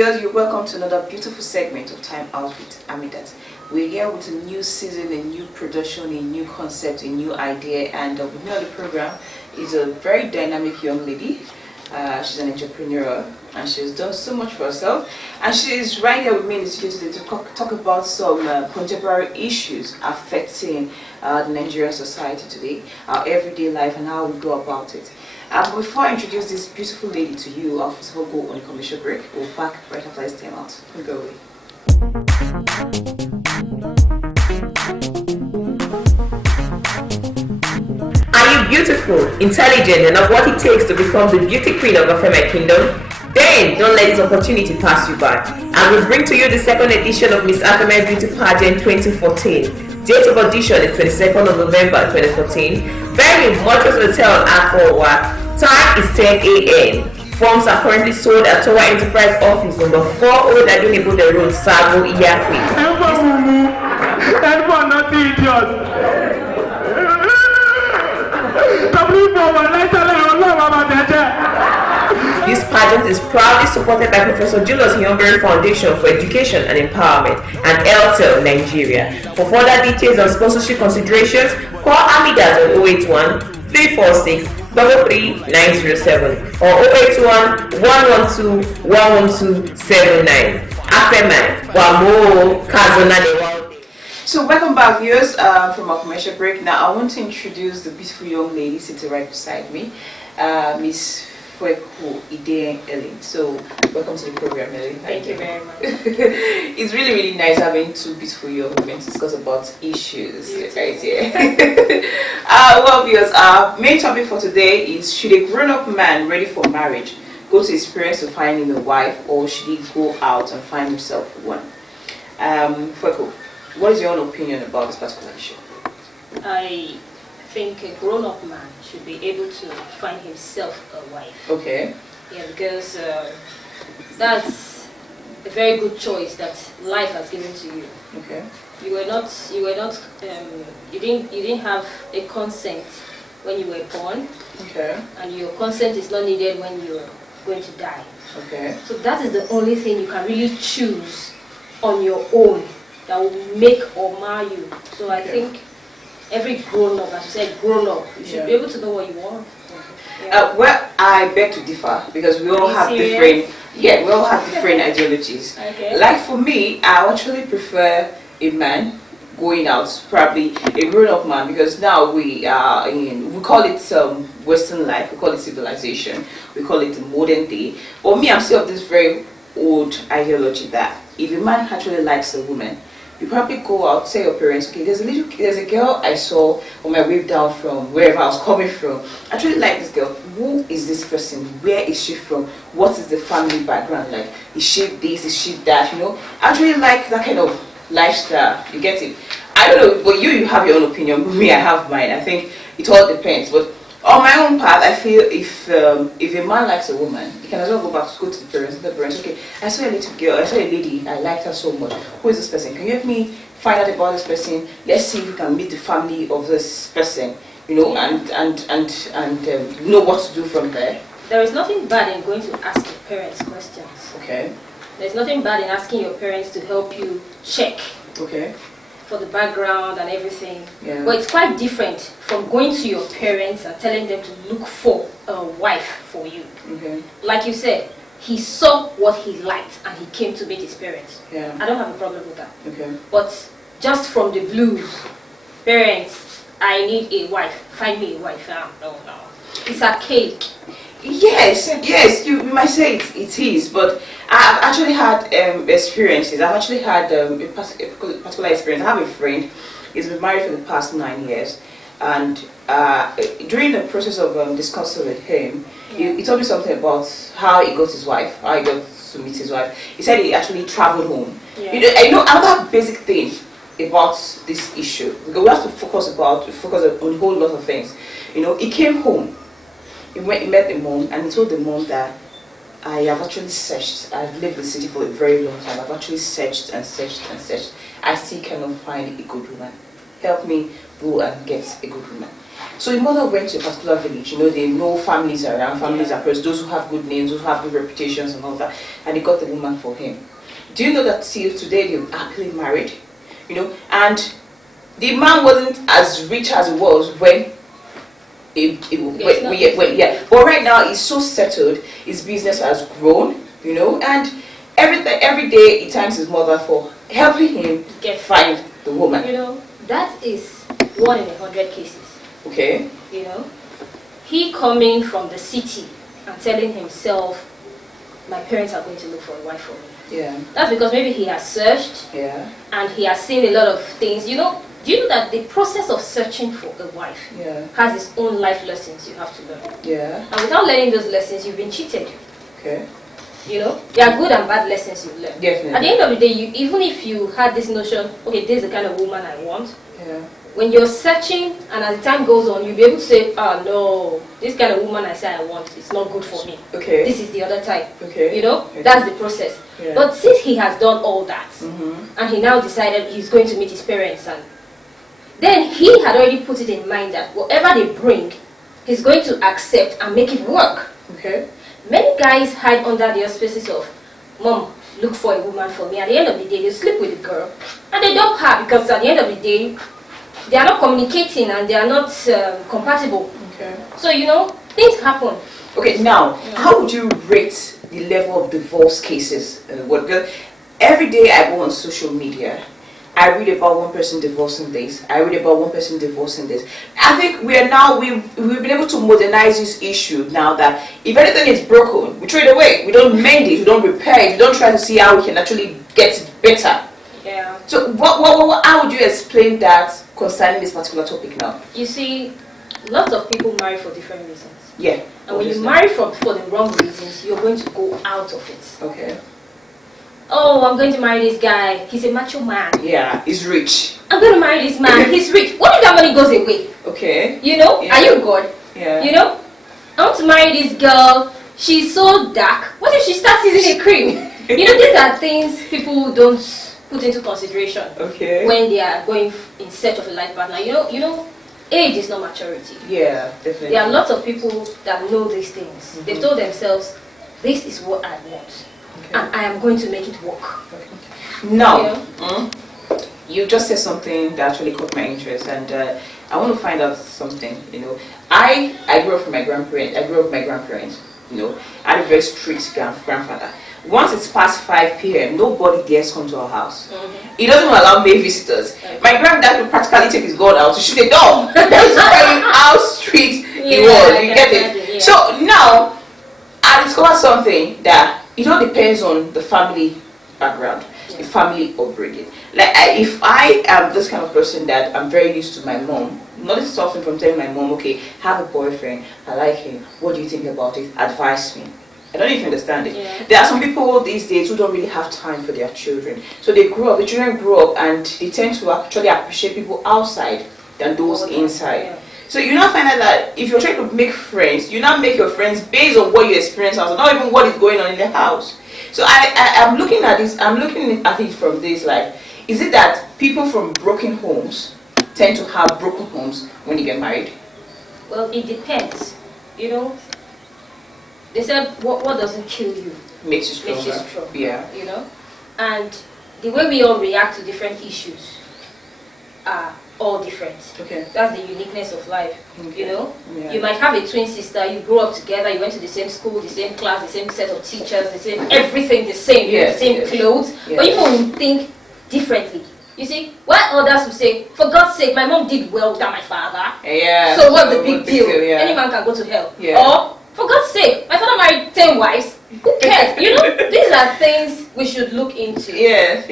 viewers, you're welcome to another beautiful segment of Time Out with Amidat. We're here with a new season, a new production, a new concept, a new idea, and with me on the program is a very dynamic young lady. She's an entrepreneur and she's done so much for herself, and she's right here with me in the studio today to talk about some contemporary issues affecting the Nigerian society today, our everyday life and how we go about it. Before I introduce this beautiful lady to you, I'll first of all go on a commercial break. We'll be back right after this time out. Don't go away. Are you beautiful, intelligent, and have what it takes to become the beauty queen of Afema Kingdom? Then don't let this opportunity pass you by. I will bring to you the second edition of Miss Afema Beauty Pageant 2014. Date of audition is 22nd of November 2014. Venue, Mortgage Hotel, Akwa. Time is 10 a.m. Forms are currently sold at Tower Enterprise Office number 4 Old Adunibode Road, Sabo, Iyakwe. This pageant is proudly supported by Professor Julius Nyong'o Foundation for Education and Empowerment and Airtel Nigeria. For further details on sponsorship considerations, call Amidat on 081 346 33907 or 081 112 11279. Afema, Wamo, Kazonade. So welcome back, viewers, from our commercial break. Now I want to introduce the beautiful young lady sitting right beside me, Miss Ifueko, Idehen, Helen. So welcome to the program, Helen. Thank you very much. It's really nice having two beautiful young women to discuss about issues right here. Well, viewers, our main topic for today is: should a grown-up man ready for marriage go to his parents to find him a wife, or should he go out and find himself one? Ifueko, what is your own opinion about this particular issue? I think a grown-up man should be able to find himself a wife. Okay. Yeah, because that's a very good choice that life has given to you. Okay. You didn't have a consent when you were born. Okay. And your consent is not needed when you're going to die. Okay. So that is the only thing you can really choose on your own that will make or mar you. So I think every grown-up, as you said, grown-up, you should be able to know what you want. Yeah. Well, I beg to differ because we all have different. Yeah, we all have different ideologies. Okay. Like for me, I actually prefer a man going out, probably a grown-up man, because now we call it Western life, we call it civilization, we call it the modern day. But me, I'm still of this very old ideology that if a man actually likes a woman, you probably go out, tell your parents, okay, there's a girl I saw on my way down from wherever I was coming from. I actually like this girl. Who is this person? Where is she from? What is the family background like? Is she this? Is she that? You know, I actually like that kind of lifestyle. You get it? I don't know, but you have your own opinion. But me, I have mine. I think it all depends. But on my own part, I feel if a man likes a woman, he can as well go back to go to the parents. Okay, I saw a little girl, I saw a lady, I liked her so much. Who is this person? Can you help me find out about this person? Let's see if we can meet the family of this person, you know, and know what to do from there. There is nothing bad in going to ask your parents questions. Okay. There's nothing bad in asking your parents to help you check. Okay. For the background and everything. Yeah. But it's quite different from going to your parents and telling them to look for a wife for you. Okay. Like you said, he saw what he liked and he came to meet his parents. Yeah. I don't have a problem with that. Okay. But just from the blues, parents, I need a wife. Find me a wife. No. It's archaic. Yes, you might say it is, but I've actually had experiences. I've actually had a particular experience. I have a friend, he's been married for the past 9 years, and during the process of discussing with him, he told me something about how he got his wife, how he got to meet his wife. He said he actually traveled home. Yeah. You know, I know another basic thing about this issue, because we have to focus on a whole lot of things. You know, he came home. He met the mom, and he told the mom that I have actually searched. I've lived in the city for a very long time. I've actually searched and searched I still cannot find a good woman. Help me go and get a good woman. So your mother went to a particular village, they know families around, families are close, those who have good names, those who have good reputations and all that, and they got the woman for him. Do you know that till today they're happily married? And the man wasn't as rich as he was when but right now he's so settled, his business has grown, and every day he thanks his mother for helping him find the woman. That is 1 in 100 cases. Okay. He coming from the city and telling himself, my parents are going to look for a wife for me. Yeah. That's because maybe he has searched. Yeah. And he has seen a lot of things. Do you know that the process of searching for a wife has its own life lessons you have to learn? Yeah. And without learning those lessons, you've been cheated. Okay. There are good and bad lessons you learn. Definitely. At the end of the day, even if you had this notion, okay, this is the kind of woman I want. Yeah. When you're searching and as the time goes on, you'll be able to say, oh no, this kind of woman I say I want, it's not good for me. Okay. This is the other type. Okay. That's the process. Yeah. But since he has done all that, and he now decided he's going to meet his parents, and then he had already put it in mind that whatever they bring, he's going to accept and make it work. Okay. Many guys hide under the auspices of, Mom, look for a woman for me. At the end of the day, they sleep with the girl, and they dump her because at the end of the day, they are not communicating and they are not compatible. Okay. So, things happen. Okay, now, how would you rate the level of divorce cases? Every day I go on social media, I read about one person divorcing this, I read about one person divorcing this. I think we've been able to modernize this issue now that if anything is broken, we throw it away. We don't mend it, we don't repair it, we don't try to see how we can actually get it better. Yeah. So how would you explain that concerning this particular topic now? You see, lots of people marry for different reasons. Yeah. And when you marry for the wrong reasons, you're going to go out of it. Okay. Oh, I'm going to marry this guy. He's a macho man. Yeah, he's rich. I'm going to marry this man. He's rich. What if that money goes away? Okay. Yeah. Are you good? Yeah. I want to marry this girl. She's so dark. What if she starts using a cream? These are things people don't put into consideration when they are going in search of a life partner. Age is not maturity. Yeah, definitely. There are lots of people that know these things. They've told themselves, this is what I want, and I am going to make it work. Now, you just said something that actually caught my interest, and I want to find out something. I grew up with my grandparents. I had a very strict grandfather. Once it's past 5 p.m., nobody dares come to our house. He doesn't allow male visitors. My granddad would practically take his gun out to shoot a dog. That's how strict he was. You get it? Yeah. So now, I discovered something that it all depends on the family background, the family upbringing. Like if I am this kind of person that I'm very used to my mom, not stopping from telling my mom, okay, have a boyfriend, I like him, what do you think about it? Advise me. I don't even understand it. Yeah. There are some people these days who don't really have time for their children. So the children grow up and they tend to actually appreciate people outside than those inside. Yeah. So you now find out that if you're trying to make friends, you now make your friends based on what you experience outside, not even what is going on in the house. So I'm looking at this, I'm looking at it from this, like, is it that people from broken homes tend to have broken homes when they get married? Well, it depends. They said what doesn't kill you makes you stronger. Yeah. And the way we all react to different issues are all different. Okay. That's the uniqueness of life. Okay. Yeah. You might have a twin sister, you grew up together, you went to the same school, the same class, the same set of teachers, the same everything, the same, the same clothes, but you will think differently. You see, while others will say, for God's sake, my mom did well without my father. Yeah. So what's the big deal? Any man can go to hell. Yeah. Or, for God's sake, my father married 10 wives. Who cares? These are things we should look into. It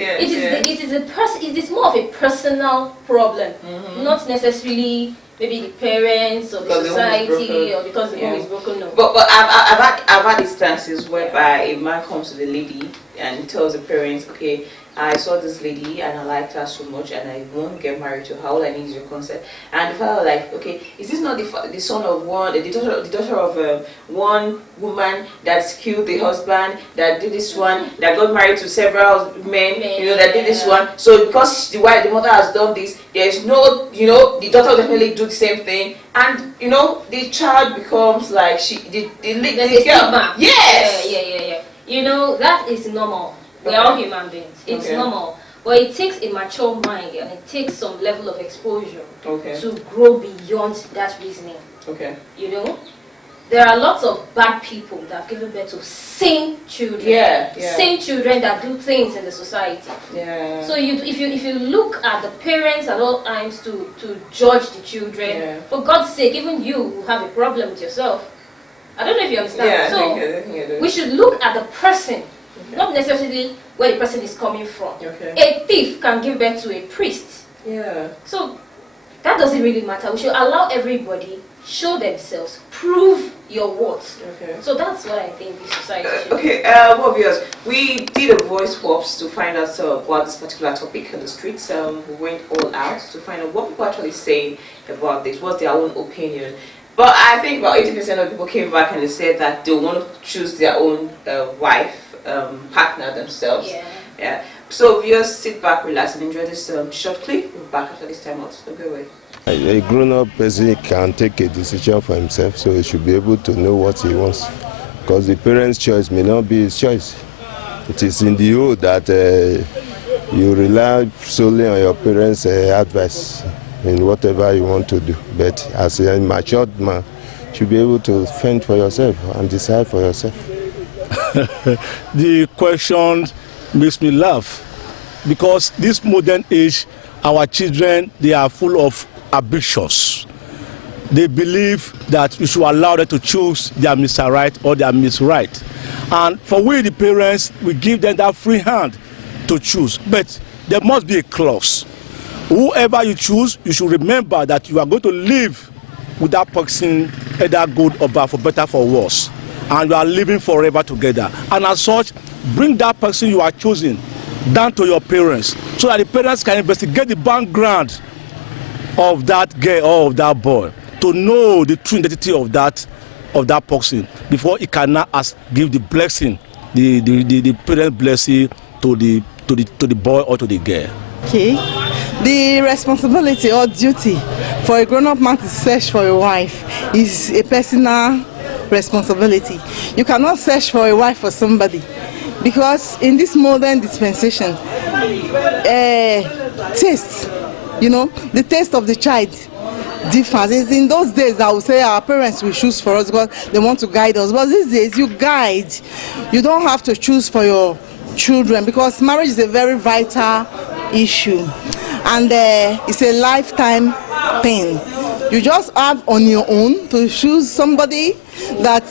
is more of a personal problem, not necessarily maybe the parents or the society or because the home is broken. No. But I've had instances whereby a man comes to the lady and tells the parents, okay, I saw this lady and I liked her so much and I want to get married to her. All I need is your consent. And the father like, okay, is this not the son of the daughter of one woman that's killed the husband, that did this one, that got got married to several men, that did this one. So because the mother has done this, there's no, the daughter will definitely do the same thing, and the child becomes like the girl. Yes. Yeah. That is normal. We are all human beings. It's normal. But it takes a mature mind and it takes some level of exposure to grow beyond that reasoning. Okay. There are lots of bad people that have given birth to sane children. Sane children that do things in the society. Yeah. So if you look at the parents at all times to judge the children, for God's sake, even you have a problem with yourself. I don't know if you understand. Yeah, so I think I do. We should look at the person, not necessarily where the person is coming from. A thief can give birth to a priest. Yeah. So that doesn't really matter. We should allow everybody show themselves, prove your worth. So that's what I think the society should do. Well, viewers, we did a voice swaps to find out about this particular topic on the streets. We went all out to find out what people actually say about this, what's their own opinion. But I think about 80% of people came back and they said that they want to choose their own wife, partner themselves. Yeah. So viewers, sit back, relax, and enjoy this short clip. We'll be back after this time out. Don't go away. A grown-up person can take a decision for himself, so he should be able to know what he wants. Because the parent's choice may not be his choice. It is in the old that you rely solely on your parents' advice in whatever you want to do. But as a matured man, you should be able to fend for yourself and decide for yourself. The question makes me laugh because this modern age, our children, they are full of ambitions. They believe that you should allow them to choose their Mr. Right or their Miss Right. And for we, the parents, we give them that free hand to choose. But there must be a clause. Whoever you choose, you should remember that you are going to live with that person, either good or bad, for better, for worse. And you are living forever together. And as such, bring that person you are choosing down to your parents so that the parents can investigate the background of that girl or of that boy to know the true identity of that person before he cannot give the blessing, the parent blessing to the boy or to the girl. Okay. The responsibility or duty for a grown-up man to search for a wife is a personal responsibility. You cannot search for a wife for somebody because in this modern dispensation, taste, the taste of the child differs. It's in those days I would say our parents will choose for us because they want to guide us. But these days you guide. You don't have to choose for your children because marriage is a very vital issue and it's a lifetime thing. You just have on your own to choose somebody that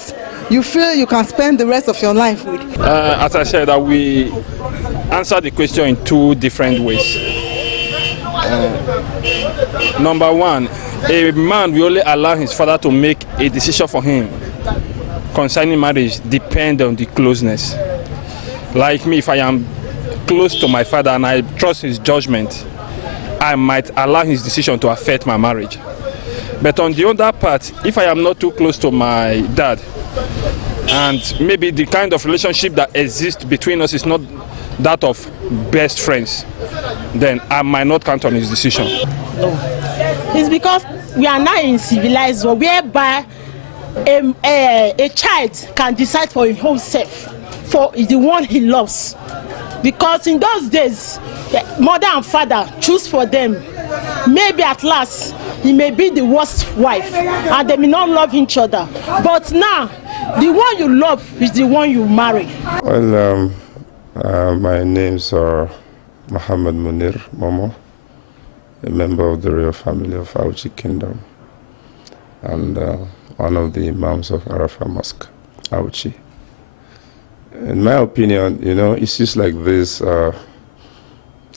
you feel you can spend the rest of your life with. As I said, that we answer the question in two different ways. Number one, a man will only allow his father to make a decision for him concerning marriage depend on the closeness. Like me, if I am close to my father and I trust his judgment, I might allow his decision to affect my marriage. But on the other part, if I am not too close to my dad, and maybe the kind of relationship that exists between us is not that of best friends, then I might not count on his decision. No. It's because we are now in civilized world whereby a child can decide for his own self, for the one he loves. Because in those days, mother and father choose for them. Maybe at last, he may be the worst wife, and they may not love each other. But now, the one you love is the one you marry. Well, my names are Muhammad Munir Momo, a member of the royal family of Auchi Kingdom, and one of the imams of Arafah Mosque, Auchi. In my opinion, issues like this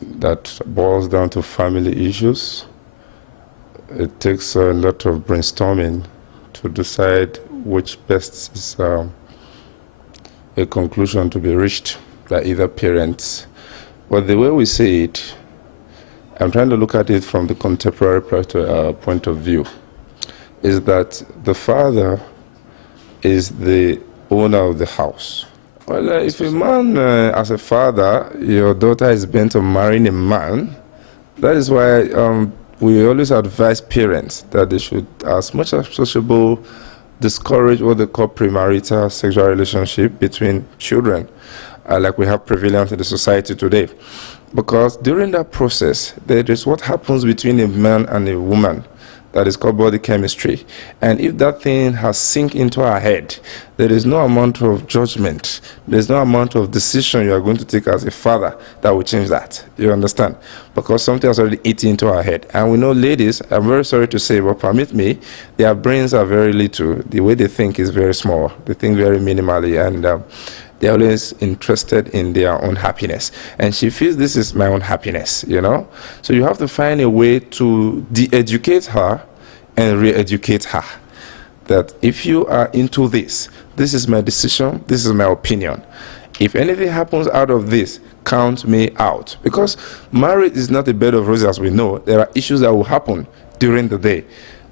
that boils down to family issues, it takes a lot of brainstorming to decide which best is a conclusion to be reached by either parents. But the way we see it, I'm trying to look at it from the contemporary point of view, is that the father is the owner of the house Well, if a man, as a father, your daughter is bent on marrying a man, that is why we always advise parents that they should, as much as possible, discourage what they call premarital sexual relationship between children, like we have prevalent in the society today. Because during that process, there is what happens between a man and a woman that is called body chemistry. And if that thing has sink into our head, there is no amount of judgment, there's no amount of decision you are going to take as a father that will change that. You understand? Because something has already eaten into our head. And we know ladies, I'm very sorry to say, but permit me, their brains are very little. The way they think is very small. They think very minimally, and they're always interested in their own happiness. And she feels this is my own happiness, you know? So you have to find a way to de-educate her and re-educate her. That if you are into this, this is my decision, this is my opinion. If anything happens out of this, count me out. Because marriage is not a bed of roses, as we know. There are issues that will happen during the day,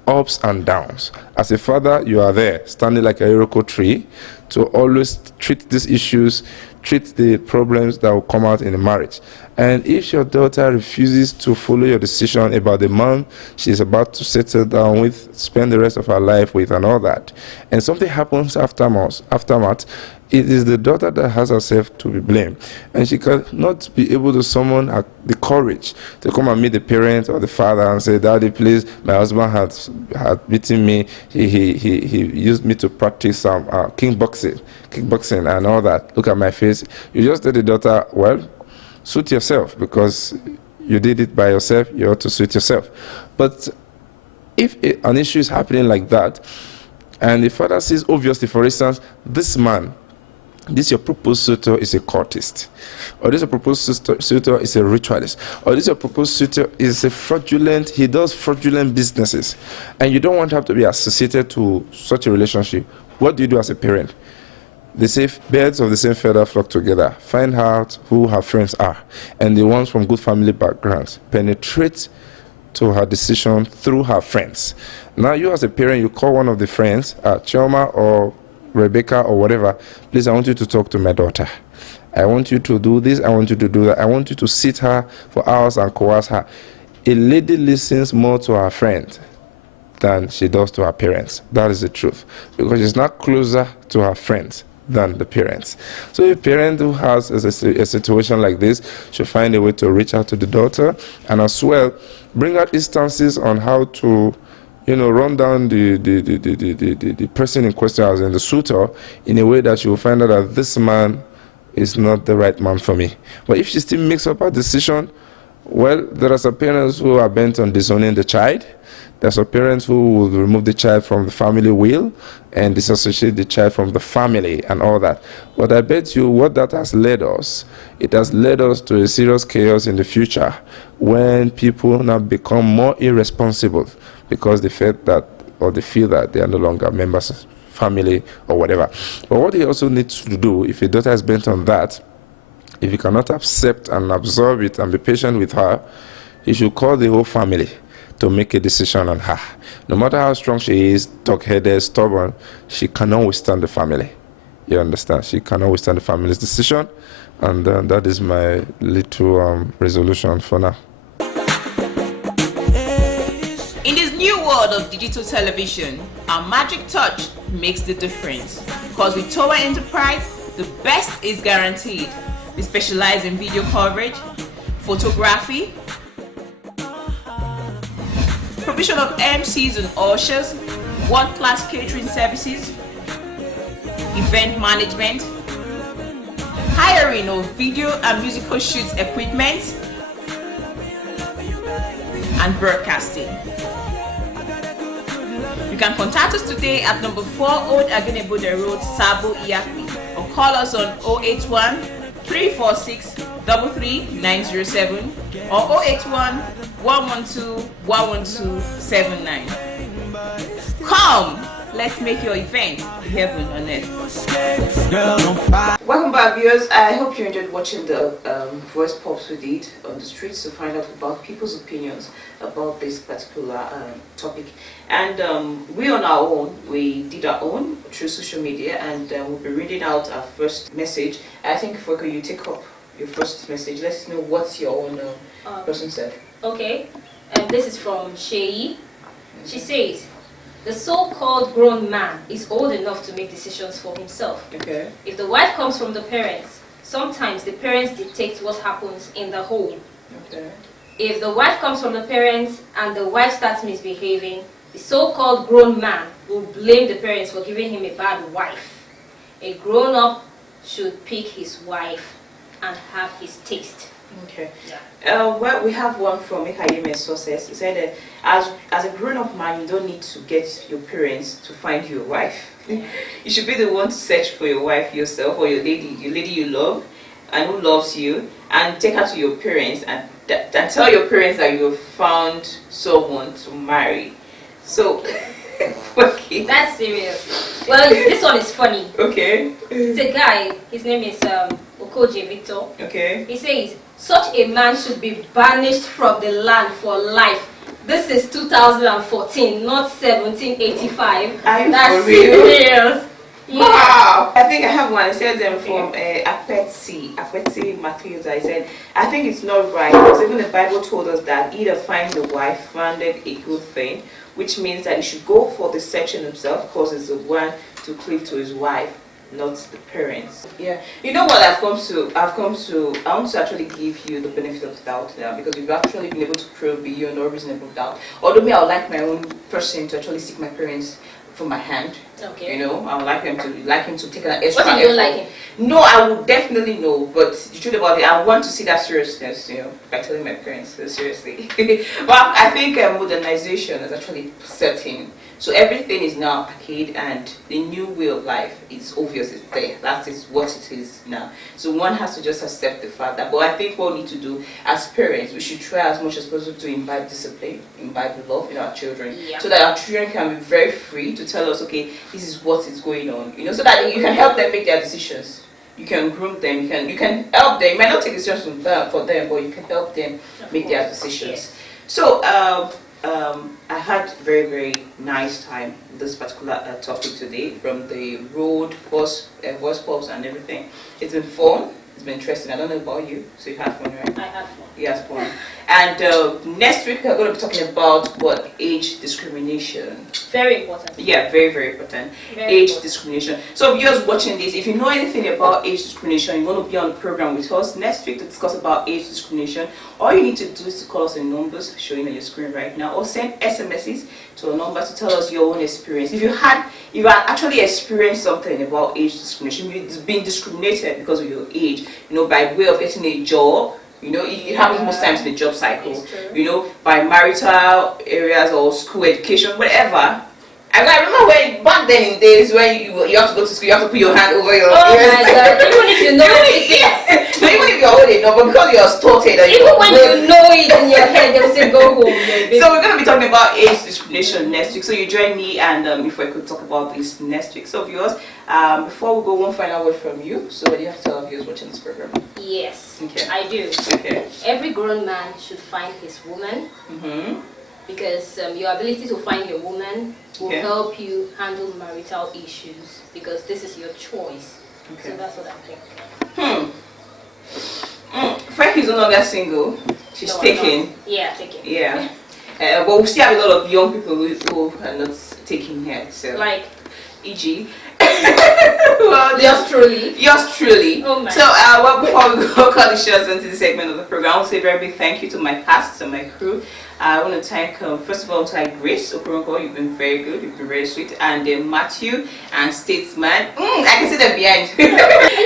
ups and downs. As a father, you are there, standing like a Iroko tree, to always treat these issues, treat the problems that will come out in a marriage. And if your daughter refuses to follow your decision about the man she's about to settle down with, spend the rest of her life with, and all that, and something happens aftermath, it is the daughter that has herself to be blamed. And she cannot be able to summon the courage to come and meet the parent or the father and say, Daddy, please, my husband had beaten me. He used me to practice some kickboxing and all that. Look at my face. You just tell the daughter, well, suit yourself, because you did it by yourself, you ought to suit yourself. But if an issue is happening like that, and the father sees, obviously, for instance, this man, this your proposed suitor is a cultist, or this your proposed suitor is a ritualist, or this your proposed suitor is a fraudulent, he does fraudulent businesses, and you don't want him to be associated to such a relationship, what do you do as a parent? They say birds of the same feather flock together. Find out who her friends are, and the ones from good family backgrounds. Penetrate to her decision through her friends. Now you as a parent, you call one of the friends, Chioma or Rebecca or whatever, please, I want you to talk to my daughter. I want you to do this, I want you to do that. I want you to sit her for hours and coerce her. A lady listens more to her friend than she does to her parents. That is the truth. Because she's not closer to her friends than the parents. So a parent who has a situation like this should find a way to reach out to the daughter, and as well bring out instances on how to, you know, run down the person in question, as in the suitor, in a way that she will find out that this man is not the right man for me. But if she still makes up her decision, well, there are some parents who are bent on disowning the child. There are some parents who will remove the child from the family will and disassociate the child from the family and all that. But I bet you what that has led us, it has led us to a serious chaos in the future when people now become more irresponsible because they feel that they are no longer members of family or whatever. But what he also needs to do, if a daughter is bent on that, if he cannot accept and absorb it and be patient with her, he should call the whole family to make a decision on her. No matter how strong she is, dog-headed, stubborn, she cannot withstand the family. You understand? She cannot withstand the family's decision, and that is my little resolution for now. In this new world of digital television, our magic touch makes the difference. Because with Tower Enterprise, the best is guaranteed. We specialize in video coverage, photography, provision of MCs and ushers, world-class catering services, event management, hiring of video and musical shoots equipment, and broadcasting. You can contact us today at number 4 Old Agenebode Road, Sabo, Iyapi, or call us on 081 346 33907 or 081 112 11279. Come, let's make your event heaven on earth. Welcome back, viewers. viewers, I hope you enjoyed watching the voice pops we did on the streets to find out about people's opinions about this particular topic. And we on our own, we did our own through social media, and we'll be reading out our first message. I think, Ifueko, you take up your first message. Let's know what's your own person said. Okay, this is from Sheyi. She says, the so-called grown man is old enough to make decisions for himself. Okay. If the wife comes from the parents, sometimes the parents dictate what happens in the home. Okay. If the wife comes from the parents and the wife starts misbehaving, the so-called grown man will blame the parents for giving him a bad wife. A grown-up should pick his wife and have his taste. Okay. Yeah. Well, we have one from Ekayeme Sources. He said that as a grown-up man, you don't need to get your parents to find you a wife. You should be the one to search for your wife yourself, or your lady you love and who loves you, and take her to your parents and tell your parents that you have found someone to marry. So, okay. That's serious. Well, this one is funny. Okay. It's a guy. His name is Okoje Victor. Okay. He says, such a man should be banished from the land for life. This is 2014, not 1785. That's serious. Yeah. Wow! I think I have one. I said them from Apetsi Matilda. I said, I think it's not right because even the Bible told us that either find a wife founded a good thing, which means that he should go for the section himself because he's the one to cleave to his wife, not the parents. Yeah. You know what I want to actually give you the benefit of the doubt now, because you've actually been able to prove beyond all reasonable doubt. Although me, I would like my own person to actually seek my parents for my hand. Okay. You know, I would like him to take an extra What if you don't like him? No, I would definitely know, but the truth about it, I want to see that seriousness, you know, by telling my parents, so seriously. But I think modernization is actually setting. So everything is now arcade, and the new way of life is obvious, it's there. That is what it is now. So one has to just accept the fact that, but I think what we need to do as parents, we should try as much as possible to imbibe discipline, imbibe love in our children, so that our children can be very free to tell us, okay, this is what is going on, you know, so that you can help them make their decisions. You can groom them, you can help them. You might not take decisions for them, but you can help them make their decisions. Yes. So I had very, very nice time with this particular topic today, from the road, voice pops and everything. It's been fun. It's been interesting. I don't know about you, so you had fun, right? I had fun. You had fun. And next week we're going to be talking about what? Age discrimination. Very important. Yeah, very, very important. Very Age important. discrimination. So viewers watching this, if you know anything about age discrimination, you want to be on the program with us next week to discuss about age discrimination, all you need to do is to call us in numbers showing on your screen right now, or send SMSs to a number to tell us your own experience. If you had actually experienced something about age discrimination, you've been discriminated because of your age, you know, by way of getting a job. You know, it happens most times in the job cycle, you know, by marital areas or school education, whatever. I remember when, back then in days when you have to go to school, you have to put your hand over your ears. My God, even if you know it, so even if you're old enough, but because you're stolted, even when you know it in your head, they will say go home. So we're going to be talking about age discrimination next week. So you join me, and if I could talk about this next week. So viewers, before we go, one final word from you. So what do you have to tell our viewers watching this program? Yes, Okay. I do. Okay. Every grown man should find his woman. Because your ability to find your woman will help you handle marital issues, because this is your choice. So that's what I think. Frank is no longer single. She's taken. Yeah, taken. Yeah. But we still have a lot of young people who are not taking yet. So, like, e.g. Well, yours truly. Oh my. So, well, before we go cut the shots into this segment of the program, I'll say a very big thank you to my cast and my crew. I want to thank, first of all, Grace Okoronkwo. You've been very good, you've been very sweet, and Matthew and Statesman. I can see them behind.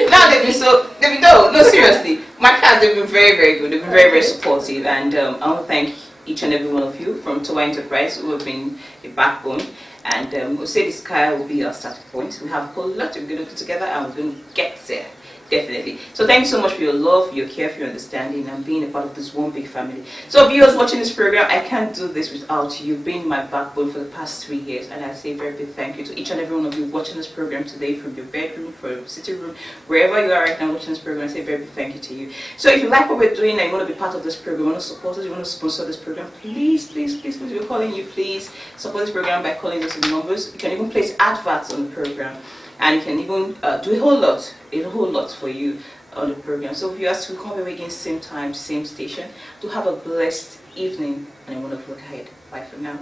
Now they've been no, seriously, my cast, they've been very, very good. They've been very, very supportive, and I want to thank each and every one of you from Tower Enterprise who have been a backbone. And we'll say the sky will be our starting point. We have a whole lot we're going to put together, and we're going to get there. Definitely. So thank you so much for your love, your care, for your understanding, and being a part of this one big family. So viewers watching this program, I can't do this without you being my backbone for the past 3 years. And I say a very big thank you to each and every one of you watching this program today, from your bedroom, from your sitting room, wherever you are right now watching this program. I say a very big thank you to you. So if you like what we're doing and you want to be part of this program, you want to support us, you want to sponsor this program, please, please, please, please, we're calling you, please support this program by calling us in numbers. You can even place adverts on the program, and you can even do a whole lot for you on the program. So viewers, we come away again same time, same station. To have a blessed evening and a wonderful look ahead. Bye for now.